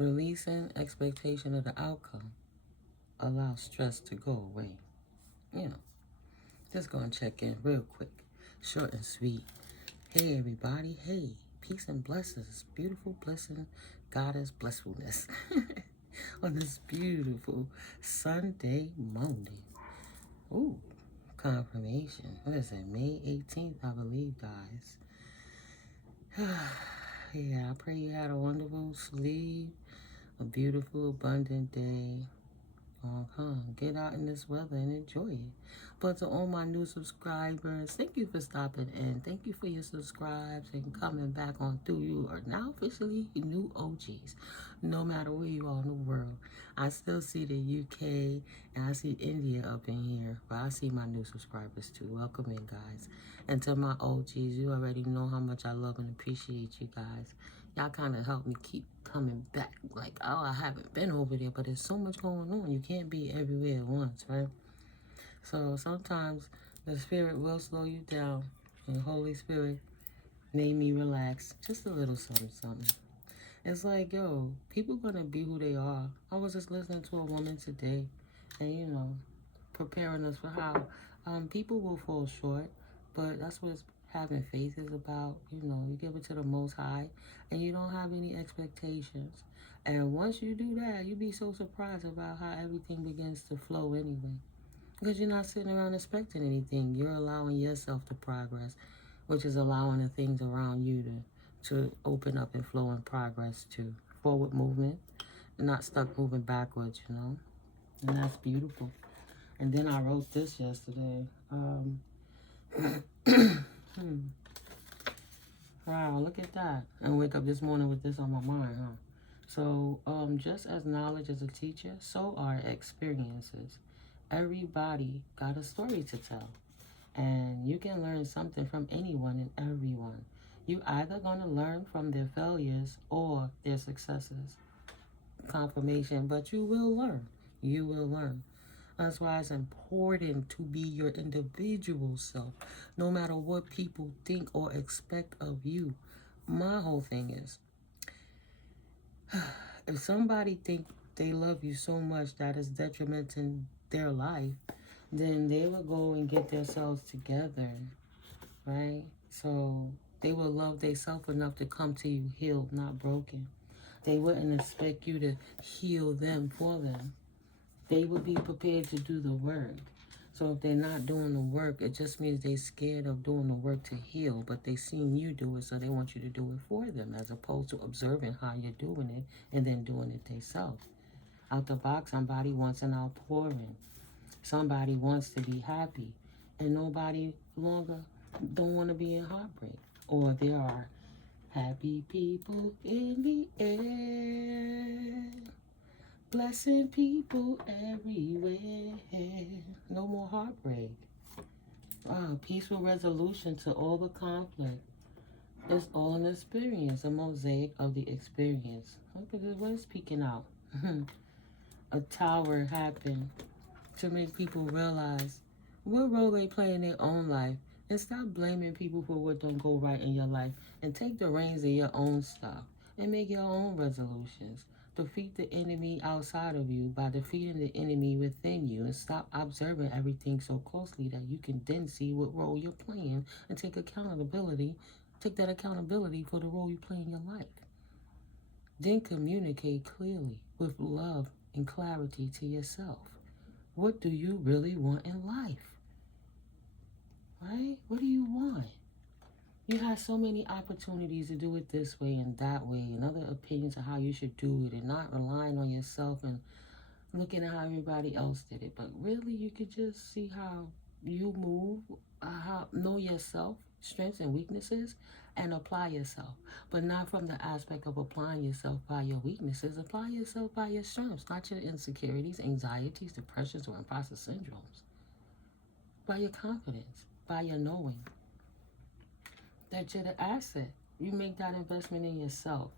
Releasing expectation of the outcome allows stress to go away. You know, just gonna check in real quick, short and sweet. Hey everybody, hey, peace and blessings, beautiful blessing, goddess blissfulness on this beautiful Sunday Monday. Ooh, confirmation. What is it, May 18th, I believe, guys. Yeah, I pray you had a wonderful sleep, a beautiful, abundant day. Get out in this weather and enjoy it. But to all my new subscribers, thank you for stopping in. Thank you for your subscribes and coming back on through. You are now officially new OGs. No matter where you are in the world. I still see the UK and I see India up in here. But I see my new subscribers too. Welcome in, guys. And to my OGs, you already know how much I love and appreciate you guys. Y'all kind of help me keep coming back. Like, oh, I haven't been over there, but there's so much going on. You can't be everywhere at once, right? So sometimes the Spirit will slow you down. And the Holy Spirit made me relax. Just a little something, something. It's like, yo, people gonna be who they are. I was just listening to a woman today and, you know, preparing us for how people will fall short, but that's what having faith is about. You know, you give it to the Most High and you don't have any expectations. And once you do that, you be so surprised about how everything begins to flow anyway. Because you're not sitting around expecting anything. You're allowing yourself to progress, which is allowing the things around you to open up and flow and progress to forward movement, not stuck moving backwards, you know. And that's beautiful. And then I wrote this yesterday. Wow, look at that. And wake up this morning with this on my mind, huh? So, just as knowledge is a teacher, so are experiences. Everybody got a story to tell. And you can learn something from anyone and everyone. You either going to learn from their failures or their successes. Confirmation, but you will learn. You will learn. That's why it's important to be your individual self, no matter what people think or expect of you. My whole thing is, if somebody think they love you so much that is detrimenting their life, then they will go and get themselves together, right? So they will love themselves enough to come to you healed, not broken. They wouldn't expect you to heal them for them. They would be prepared to do the work. So if they're not doing the work, it just means they're scared of doing the work to heal, but they seen you do it, so they want you to do it for them, as opposed to observing how you're doing it and then doing it themselves. Out the box, somebody wants an outpouring. Somebody wants to be happy, and nobody longer don't want to be in heartbreak. Or there are happy people in the air, blessing people everywhere. No more heartbreak. Peaceful resolution to all the conflict. It's all an experience, a mosaic of the experience. Look at this, what is peeking out? A tower happened to make people realize what role they play in their own life, and stop blaming people for what don't go right in your life, and take the reins of your own stuff and make your own resolutions. Defeat the enemy outside of you by defeating the enemy within you, and stop observing everything so closely that you can then see what role you're playing and take accountability. Take that accountability for the role you play in your life. Then communicate clearly with love and clarity to yourself. What do you really want in life? Right? What do you want? You have so many opportunities to do it this way and that way, and other opinions of how you should do it, and not relying on yourself and looking at how everybody else did it. But really, you could just see how you move, how know yourself, strengths and weaknesses, and apply yourself. But not from the aspect of applying yourself by your weaknesses. Apply yourself by your strengths, not your insecurities, anxieties, depressions, or imposter syndromes. By your confidence, by your knowing that you're the asset. You make that investment in yourself.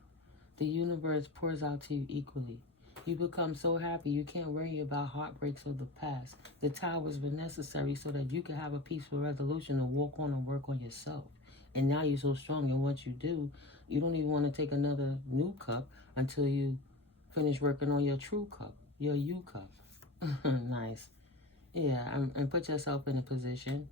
The universe pours out to you equally. You become so happy you can't worry about heartbreaks of the past. The towers were necessary so that you can have a peaceful resolution to walk on and work on yourself. And now you're so strong in what you do, you don't even want to take another new cup until you Finish working on your true cup, your you cup. Nice. Yeah, and put yourself in a position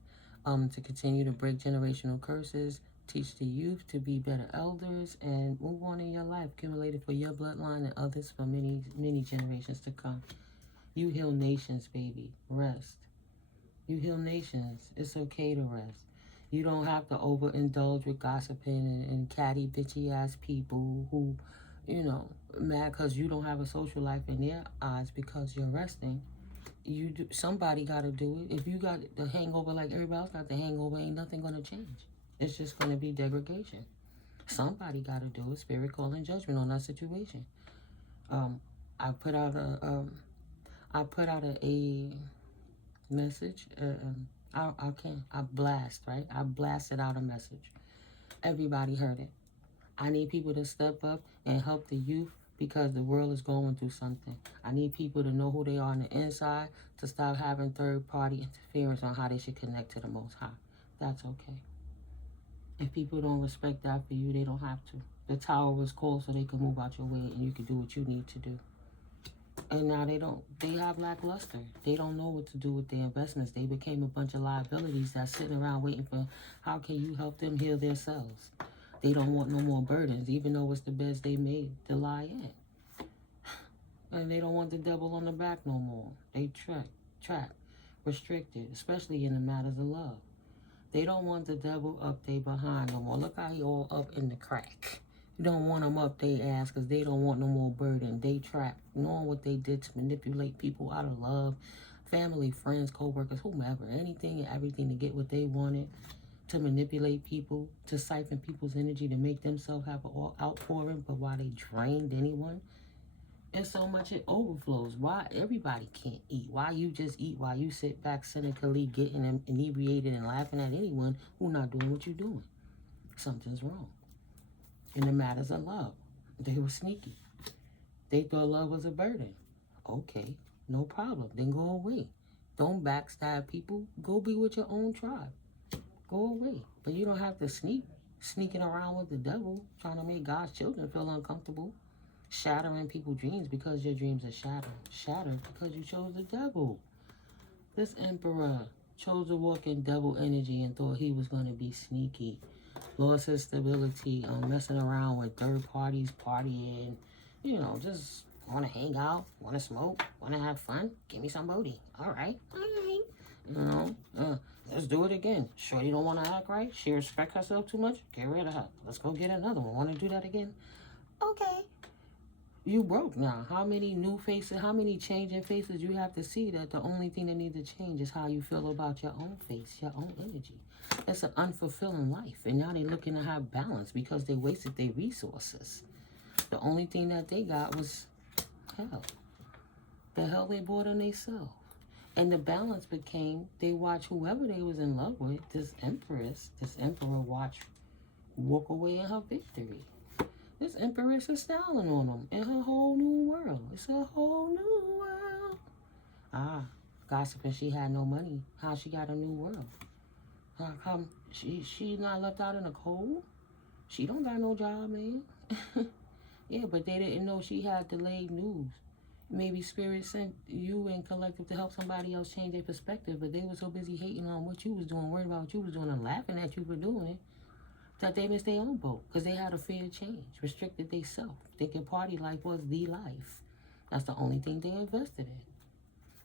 to continue to break generational curses, teach the youth to be better elders, and move on in your life, accumulated for your bloodline and others for many, many generations to come. You heal nations, baby. Rest. You heal nations. It's okay to rest. You don't have to overindulge with gossiping and catty, bitchy ass people who, mad because you don't have a social life in their eyes because you're resting. Somebody got to do it. If you got the hangover like everybody else got the hangover, ain't nothing going to change. It's just going to be degradation. Somebody got to do it. Spirit calling judgment on that situation. I put out a message. I blast, right? I blasted out a message. Everybody heard it. I need people to step up and help the youth because the world is going through something. I need people to know who they are on the inside to stop having third-party interference on how they should connect to the Most High. That's okay. If people don't respect that for you, they don't have to. The tower was called so they can move out your way and you can do what you need to do. And now they have lackluster. They don't know what to do with their investments. They became a bunch of liabilities that's sitting around waiting for how can you help them heal themselves. They don't want no more burdens, even though it's the beds they made to lie in. And they don't want the devil on the back no more. They trapped, restricted, especially in the matters of love. They don't want the devil up they behind no more. Look how he all up in the crack. You don't want them up their ass because they don't want no more burden. They trapped, knowing what they did to manipulate people out of love, family, friends, co-workers, whomever, anything and everything to get what they wanted, to manipulate people, to siphon people's energy, to make themselves have an outpouring, but while they drained anyone, and so much it overflows. Why everybody can't eat? Why you just eat while you sit back cynically getting inebriated and laughing at anyone who not doing what you're doing? Something's wrong. In the matters of love, they were sneaky. They thought love was a burden. Okay, no problem. Then go away. Don't backstab people. Go be with your own tribe. Go away. But you don't have to sneaking around with the devil, trying to make God's children feel uncomfortable, shattering people's dreams because your dreams are shattered because you chose the devil. This emperor chose to walk in devil energy and thought he was going to be sneaky. Lost his stability, messing around with third parties, partying, just want to hang out, want to smoke, want to have fun. Give me some booty. All right. Let's do it again. Shorty don't want to act right. She respect herself too much. Get rid of her. Let's go get another one. Want to do that again? Okay. You broke now. How many new faces, how many changing faces you have to see that the only thing that needs to change is how you feel about your own face, your own energy. It's an unfulfilling life. And now they're looking to have balance because they wasted their resources. The only thing that they got was hell. The hell they bought on themselves. And the balance became they watch whoever they was in love with, this emperor walk away in her victory. This empress is styling on them in her whole new world. It's a whole new world. Gossiping she had no money. How she got a new world? How come she not left out in the cold? She don't got no job, man. Yeah, but they didn't know she had delayed news. Maybe Spirit sent you and Collective to help somebody else change their perspective, but they were so busy hating on what you was doing, worried about what you was doing, and laughing at you for doing it, that they missed their own boat because they had a fear of change, restricted themselves, thinking party life was the life. That's the only thing they invested in.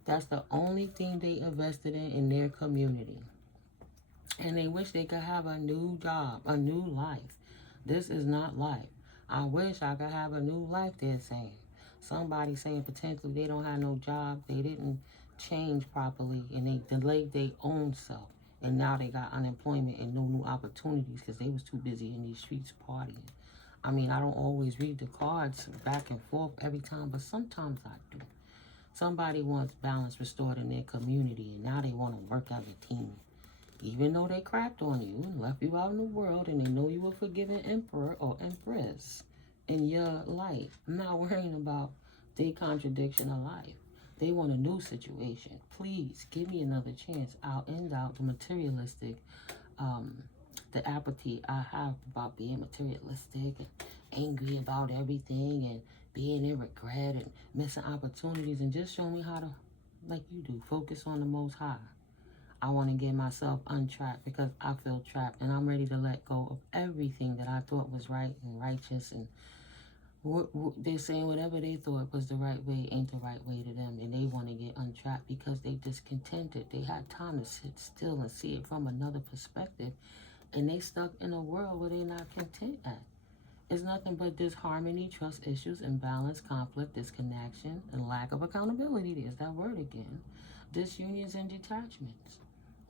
That's the only thing they invested in their community. And they wish they could have a new job, a new life. This is not life. I wish I could have a new life, they're saying. Somebody saying potentially they don't have no job, they didn't change properly, and they delayed their own self. And now they got unemployment and no new opportunities because they was too busy in these streets partying. I mean, I don't always read the cards back and forth every time, but sometimes I do. Somebody wants balance restored in their community, and now they want to work as a team. Even though they crapped on you and left you out in the world, and they know you a forgiven emperor or empress in your light, I'm not worrying about their contradiction of life. They want a new situation. Please give me another chance. I'll end out the materialistic, the apathy I have about being materialistic and angry about everything and being in regret and missing opportunities, and just show me how to, like you do, focus on the Most High. I want to get myself untrapped because I feel trapped, and I'm ready to let go of everything that I thought was right and righteous. And they're saying whatever they thought was the right way ain't the right way to them, and they want to get untrapped because they discontented. They had time to sit still and see it from another perspective, and they stuck in a world where they're not content at. It's nothing but disharmony, trust issues, imbalance, conflict, disconnection, and lack of accountability. There's that word again. Disunions and detachments.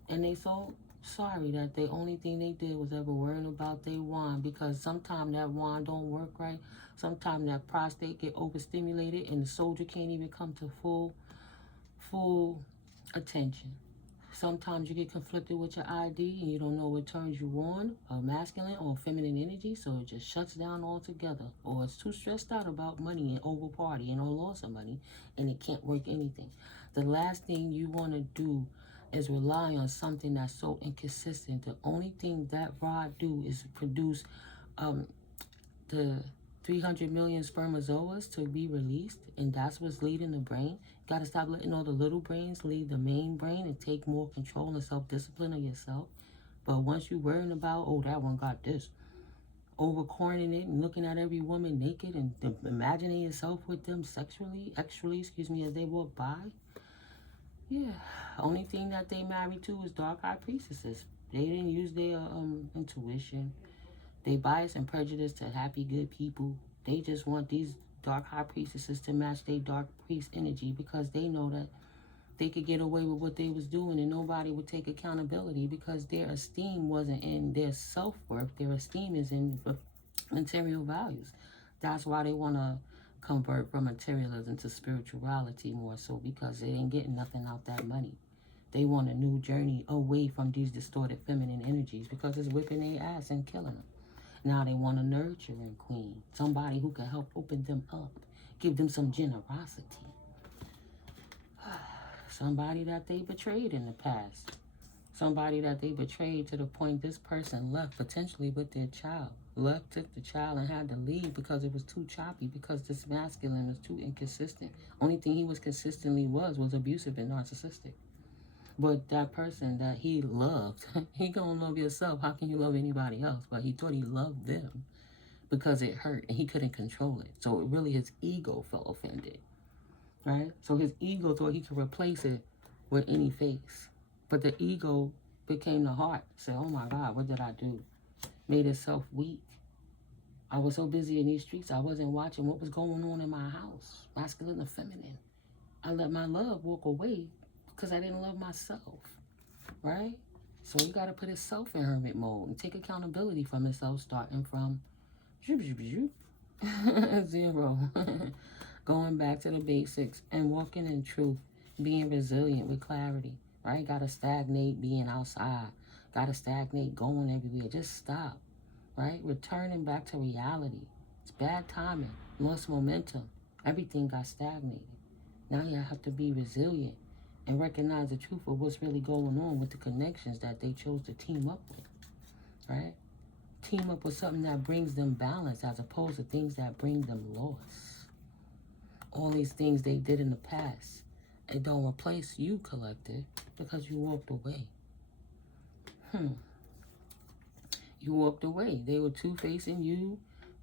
And they so sorry that the only thing they did was ever worrying about their wand, because sometimes that wand don't work right. Sometimes that prostate get overstimulated and the soldier can't even come to full attention. Sometimes you get conflicted with your ID and you don't know what turns you on, or masculine or feminine energy, so it just shuts down altogether. Or it's too stressed out about money and over partying or loss of money, and it can't work anything. The last thing you want to do is rely on something that's so inconsistent. The only thing that rod do is produce the 300 million spermatozoas to be released, and that's what's leading the brain. You got to stop letting all the little brains lead the main brain and take more control and self-discipline of yourself. But once you're worrying about, oh, that one got this, overcorning it and looking at every woman naked and imagining yourself with them sexually, as they walk by, yeah, only thing that they married to is dark high priestesses. They didn't use their intuition. They bias and prejudice to happy, good people. They just want these dark high priestesses to match their dark priest energy, because they know that they could get away with what they was doing and nobody would take accountability, because their esteem wasn't in their self-worth. Their esteem is in material values. That's why they want to convert from materialism to spirituality more so, because they ain't getting nothing out that money. They want a new journey away from these distorted feminine energies, because it's whipping their ass and killing them. Now they want a nurturing queen, somebody who can help open them up, give them some generosity. Somebody that they betrayed in the past. Somebody that they betrayed to the point this person left, potentially with their child. Left, took the child, and had to leave because it was too choppy, because this masculine was too inconsistent. Only thing he was consistently was abusive and narcissistic. But that person that he loved, he gonna love yourself. How can you love anybody else? But he thought he loved them because it hurt and he couldn't control it. So really his ego felt offended, right? So his ego thought he could replace it with any face. But the ego became the heart. Said, oh my God, what did I do? Made itself weak. I was so busy in these streets, I wasn't watching what was going on in my house, masculine and feminine. I let my love walk away because I didn't love myself, right? So you got to put itself in hermit mode and take accountability from itself, starting from zero, going back to the basics and walking in truth, being resilient with clarity, right? Got to stagnate being outside, got to stagnate going everywhere. Just stop, right? Returning back to reality. It's bad timing, lost momentum, everything got stagnated. Now you have to be resilient and recognize the truth of what's really going on with the connections that they chose to team up with, right? Team up with something that brings them balance as opposed to things that bring them loss. All these things they did in the past, it don't replace you, collective, because you walked away. You walked away. They were two-facing you,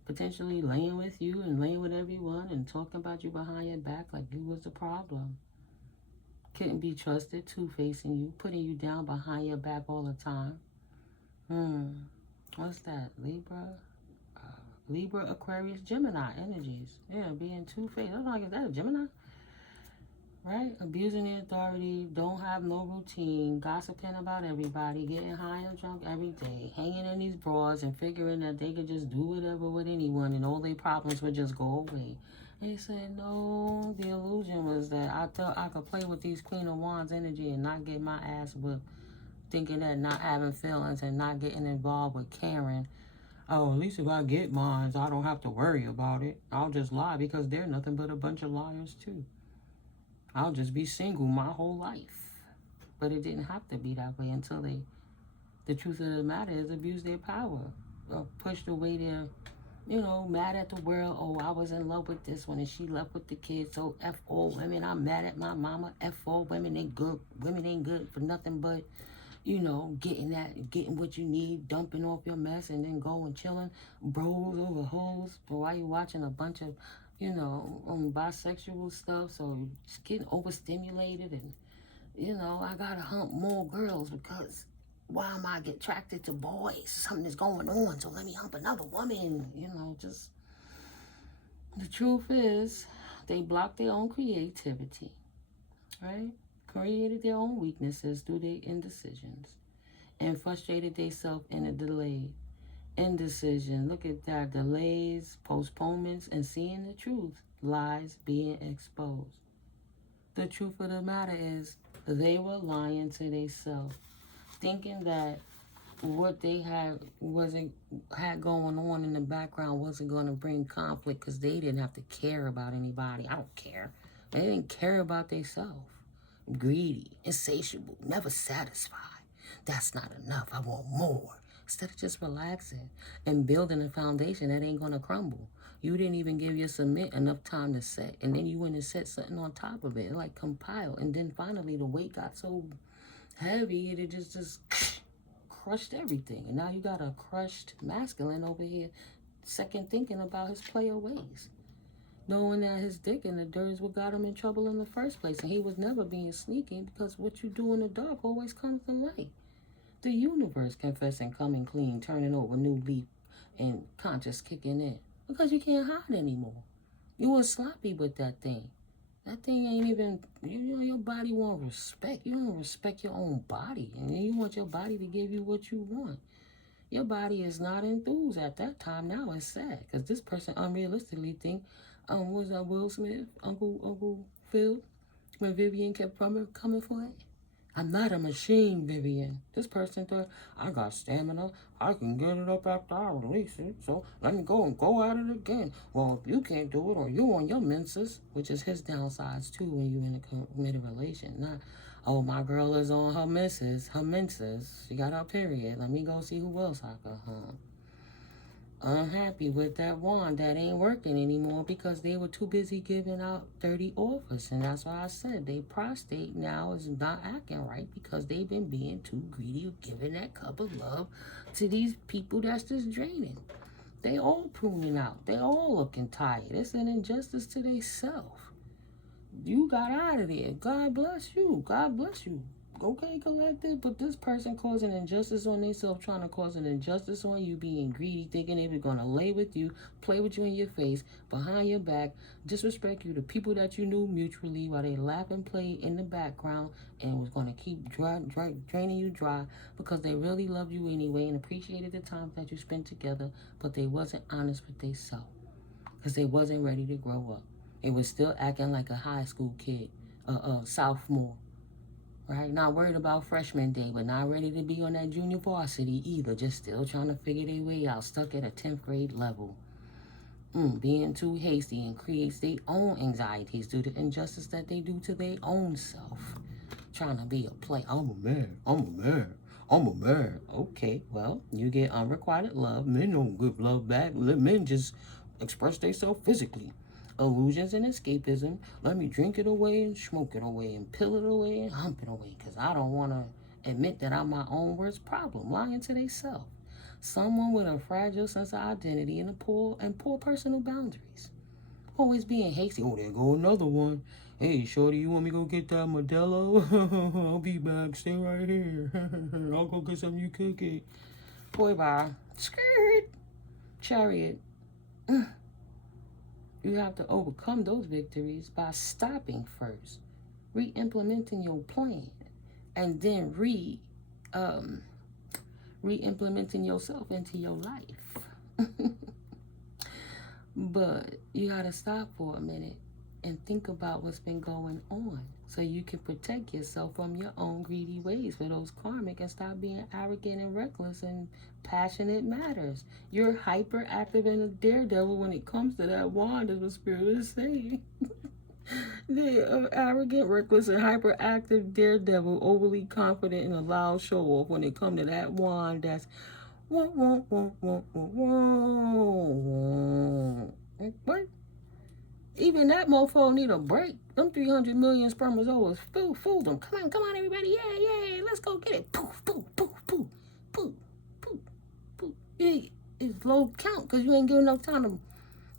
potentially laying with you and laying with everyone and talking about you behind your back like you was the problem. Couldn't be trusted, two-facing you, putting you down behind your back all the time. What's that? Libra, Aquarius, Gemini energies. Yeah, being two-faced. I'm like, is that a Gemini? Right? Abusing the authority, don't have no routine, gossiping about everybody, getting high and drunk every day, hanging in these bras and figuring that they could just do whatever with anyone and all their problems would just go away. They said, no, the illusion was that I thought I could play with these Queen of Wands energy and not get my ass whipped, thinking that not having feelings and not getting involved with caring. Oh, at least if I get mine, I don't have to worry about it. I'll just lie because they're nothing but a bunch of liars too. I'll just be single my whole life. But it didn't have to be that way until the truth of the matter is, abused their power, or pushed away mad at the world. Oh, I was in love with this one and she left with the kids. So F all women. I'm mad at my mama. F all women ain't good. Women ain't good for nothing but, getting what you need, dumping off your mess, and then going chilling, bros over hoes. But while you watching a bunch of, bisexual stuff, so just getting overstimulated, and I gotta hump more girls because why am I get attracted to boys? Something is going on, so let me hump another woman. Just the truth is, they block their own creativity, right? Created their own weaknesses through their indecisions and frustrated themselves in a delay. Indecision, look at that. Delays, postponements, and seeing the truth. Lies being exposed. The truth of the matter is, they were lying to themselves, thinking that what they had going on in the background wasn't going to bring conflict because they didn't have to care about anybody. I don't care. They didn't care about themselves. Greedy, insatiable, never satisfied. That's not enough. I want more. Instead of just relaxing and building a foundation that ain't going to crumble. You didn't even give your cement enough time to set. And then you went and set something on top of it, like compile. And then finally the weight got so heavy, it just crushed everything. And now you got a crushed masculine over here, second thinking about his player ways. Knowing that his dick in the dirt is what got him in trouble in the first place. And he was never being sneaky because what you do in the dark always comes to light. The universe confessing, coming clean, turning over new leaf, and conscious kicking in. Because you can't hide anymore. You was sloppy with that thing. That thing ain't even, your body want respect. You don't respect your own body. And then you want your body to give you what you want. Your body is not enthused at that time. Now it's sad. Because this person unrealistically think, was that Will Smith, Uncle Phil, when Vivian kept coming for it? I'm not a machine, Vivian. This person thought, I got stamina. I can get it up after I release it. So let me go and go at it again. Well, if you can't do it or you on your menses, which is his downsides too when you're in a committed relation. Not, oh, my girl is on her menses. She got her period. Let me go see who else I can hump. Unhappy with that wand that ain't working anymore because they were too busy giving out 30 offers. And that's why I said they prostate now is not acting right because they've been being too greedy of giving that cup of love to these people that's just draining. They all pruning out. They all looking tired. It's an injustice to themselves. You got out of there. God bless you. God bless you. Okay, collective, but this person causing injustice on themselves, trying to cause an injustice on you, being greedy, thinking they were going to lay with you, play with you in your face, behind your back, disrespect you, the people that you knew mutually while they laugh and play in the background and was going to keep draining you dry because they really loved you anyway and appreciated the time that you spent together, but they wasn't honest with themselves because they wasn't ready to grow up. They was still acting like a high school kid, sophomore. Right? Not worried about freshman day, but not ready to be on that junior varsity either. Just still trying to figure their way out, stuck at a 10th grade level. Being too hasty and creates their own anxieties due to injustice that they do to their own self. Trying to be a play. I'm a man. Okay, well, you get unrequited love. Men don't give love back. Men just express themselves physically. Illusions and escapism. Let me drink it away and smoke it away and pill it away and hump it away because I don't want to admit that I'm my own worst problem. Lying to themselves. Someone with a fragile sense of identity and poor personal boundaries. Always being hasty. Oh, there go another one. Hey, shorty, you want me to go get that Modelo? I'll be back. Stay right here. I'll go get some new cookie. Boy, bye. Skirt. Chariot. You have to overcome those victories by stopping first, re-implementing your plan, and then re-implementing yourself into your life. But you gotta stop for a minute and think about what's been going on so you can protect yourself from your own greedy ways for those karmic and stop being arrogant and reckless and passionate matters. You're hyperactive and a daredevil when it comes to that wand, is what Spirit is saying. They're arrogant, reckless, and hyperactive daredevil, overly confident and a loud show off when it comes to that wand that's What? Even that mofo need a break. Them 300 million spermatozoas fooled them. Come on, everybody. Yeah. Let's go get it. Poof, poof, poof, poof, poof, poof, poof. It's low count because you ain't giving enough time to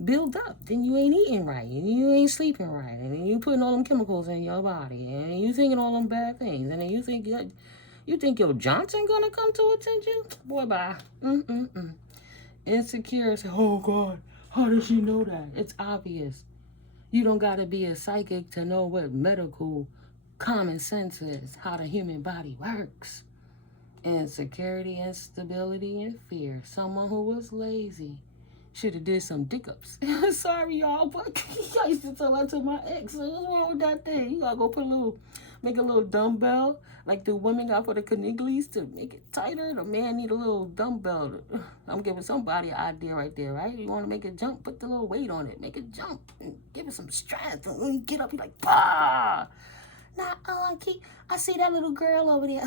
build up. Then you ain't eating right. And you ain't sleeping right. And then you putting all them chemicals in your body. And you thinking all them bad things. And then you think your Johnson gonna come to attend you? Boy, bye. Insecure. Say, oh, God. How does she know that? It's obvious. You don't got to be a psychic to know what medical common sense is, how the human body works. Insecurity, instability, and fear. Someone who was lazy should have did some dick-ups. Sorry, y'all, but I used to tell that to my ex. What's wrong with that thing? You got to go make a little dumbbell, like the women got for the Kniglies to make it tighter. The man need a little dumbbell. I'm giving somebody an idea right there, right? You want to make it jump, put the little weight on it. Make it jump and give it some strength. And when you get up, you're like, bah! Nah, I see that little girl over there.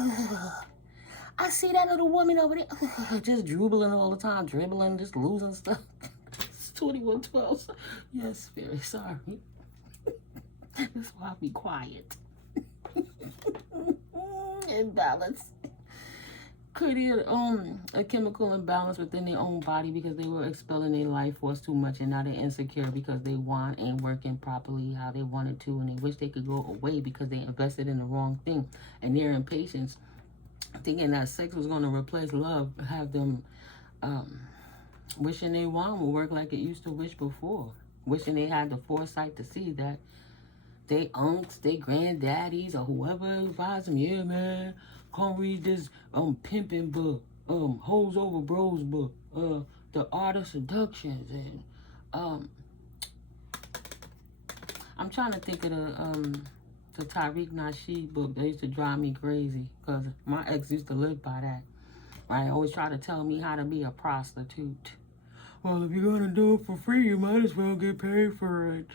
I see that little woman over there. Just dribbling all the time, just losing stuff. It's 2112. Yes, very sorry. That's why I'll be quiet. Imbalance. Created a chemical imbalance within their own body because they were expelling their life force too much, and now they're insecure because they want ain't working properly how they wanted to, and they wish they could go away because they invested in the wrong thing, and their impatience, thinking that sex was going to replace love, have them wishing they want would work like it used to wish before, wishing they had the foresight to see that they unks, they granddaddies, or whoever advised them, yeah, man, come read this pimping book, hoes over bros book, the art of seductions, and I'm trying to think of the Tariq Nasheed book. That used to drive me crazy because my ex used to live by that. Right? Always try to tell me how to be a prostitute. Well, if you're gonna do it for free, you might as well get paid for it.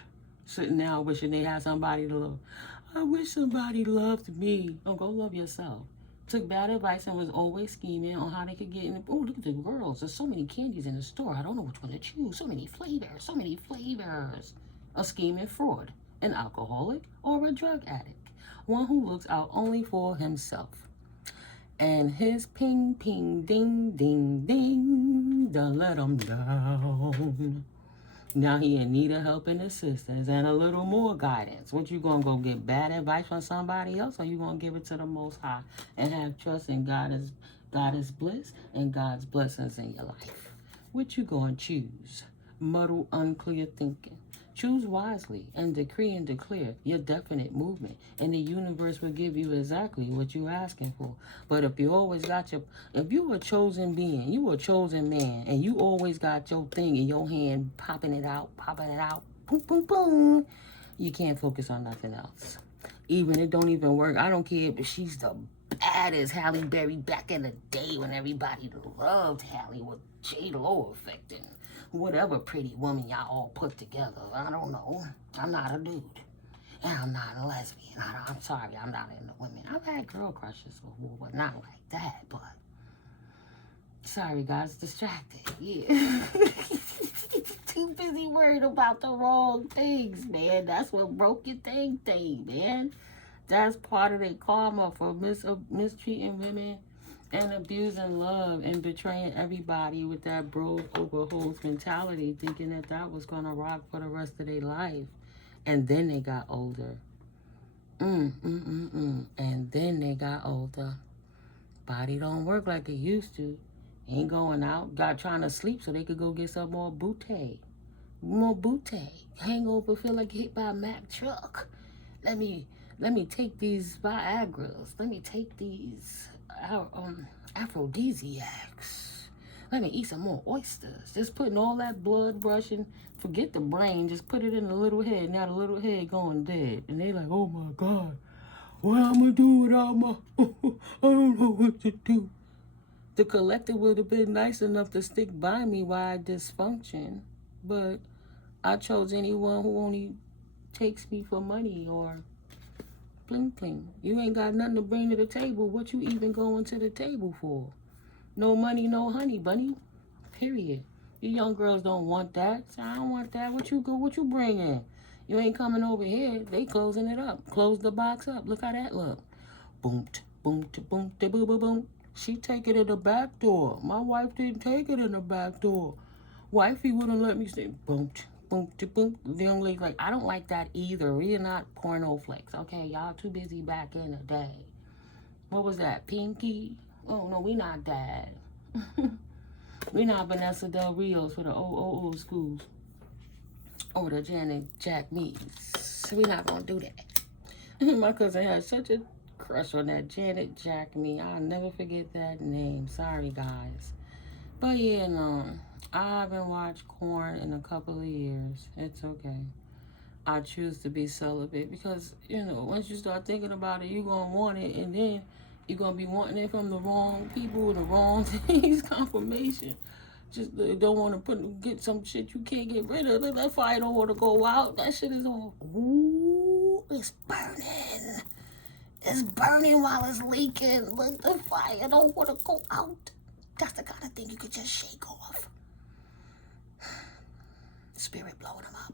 Sitting down wishing they had somebody to love. I wish somebody loved me. Oh, go love yourself. Took bad advice and was always scheming on how they could get in. Oh, look at the girls. There's so many candies in the store. I don't know which one to choose. So many flavors. A scheming fraud, an alcoholic, or a drug addict. One who looks out only for himself. And his ping, ping, ding, ding, ding, done let him down. Now he in need of help and assistance and a little more guidance. What, you gonna go get bad advice from somebody else, or you gonna give it to the Most High and have trust in God is bliss and God's blessings in your life? What you gonna choose? Muddle, unclear thinking. Choose wisely and decree and declare your definite movement, and the universe will give you exactly what you're asking for. But if you always got if you a chosen being, you a chosen man, and you always got your thing in your hand, popping it out, boom, boom, boom, you can't focus on nothing else. Even it don't even work. I don't care if she's the baddest Halle Berry back in the day when everybody loved Halle with J-Lo effect and whatever pretty woman y'all all put together. I don't know. I'm not a dude. And I'm not a lesbian. I'm sorry, I'm not into women. I've had girl crushes before, but not like that. But sorry, guys, distracted. Yeah. Too busy worried about the wrong things, man. That's what broke your thing, man. That's part of their karma for mistreating women and abusing love and betraying everybody with that bros over hoes mentality, thinking that was going to rock for the rest of their life. And then they got older. And then they got older. Body don't work like it used to. Ain't going out. Got trying to sleep so they could go get some more booty. Hangover, feel like hit by a Mack truck. Let me take these Viagras. Let me take these aphrodisiacs. Let me eat some more oysters. Just putting all that blood rushing. Forget the brain. Just put it in the little head. Now the little head going dead. And they like, oh my God. What I'm going to do without my... I don't know what to do. The collective would have been nice enough to stick by me while I dysfunction. But I chose anyone who only takes me for money or... Bling, bling. You ain't got nothing to bring to the table. What you even going to the table for? No money, no honey, bunny. Period. You young girls don't want that. So I don't want that. What you bring in? You ain't coming over here. They closing it up. Close the box up. Look how that look. Boom, boom, boom, boom, boom, boom. She take it in the back door. My wife didn't take it in the back door. Wifey wouldn't let me say boom, boom, boom. The young lady like, I don't like that either. We're not porno flicks. Okay, y'all too busy back in the day. What was that? Pinky? Oh no, we not that. We not Vanessa Del Rios for the old schools. Or the Janet Jack Me's. So we not gonna do that. My cousin had such a crush on that Janet Jack Me. I'll never forget that name. Sorry guys. But yeah, no. I haven't watched Corn in a couple of years. It's okay. I choose to be celibate because, once you start thinking about it, you're going to want it, and then you're going to be wanting it from the wrong people, the wrong things, confirmation. Just don't want to get some shit you can't get rid of. That fire don't want to go out. That shit is on. Ooh, it's burning. It's burning while it's leaking. Look, the fire don't want to go out. That's the kind of thing you could just shake off. Spirit blowing them up.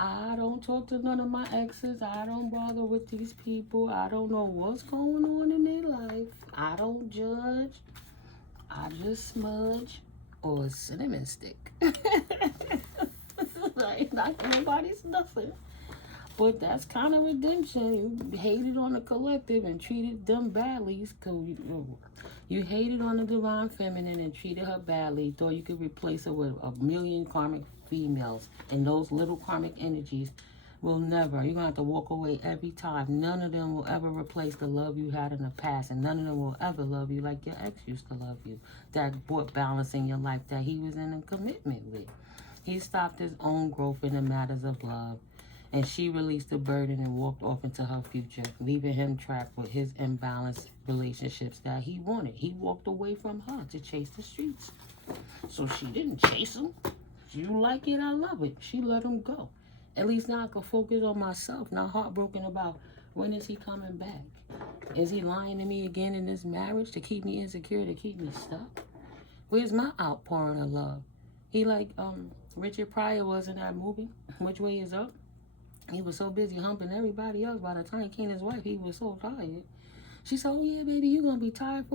I don't talk to none of my exes. I don't bother with these people. I don't know what's going on in their life. I don't judge. I just smudge or a cinnamon stick. Like, not anybody's nothing. But that's kind of redemption. You hated on the collective and treated them badly. You hated on the divine feminine and treated her badly. Thought you could replace her with a million karmic females. And those little karmic energies will never. You're going to have to walk away every time. None of them will ever replace the love you had in the past. And none of them will ever love you like your ex used to love you. That brought balance in your life that he was in a commitment with. He stopped his own growth in the matters of love. And she released the burden and walked off into her future, leaving him trapped with his imbalanced relationships that he wanted. He walked away from her to chase the streets. So she didn't chase him. You like it, I love it. She let him go. At least now I can focus on myself, not heartbroken about when is he coming back. Is he lying to me again in this marriage to keep me insecure, to keep me stuck? Where's my outpouring of love? He like Richard Pryor was in that movie, Which Way Is Up? He was so busy humping everybody else. By the time he came his wife, he was so tired. She said, oh, yeah, baby, you're going to be tired for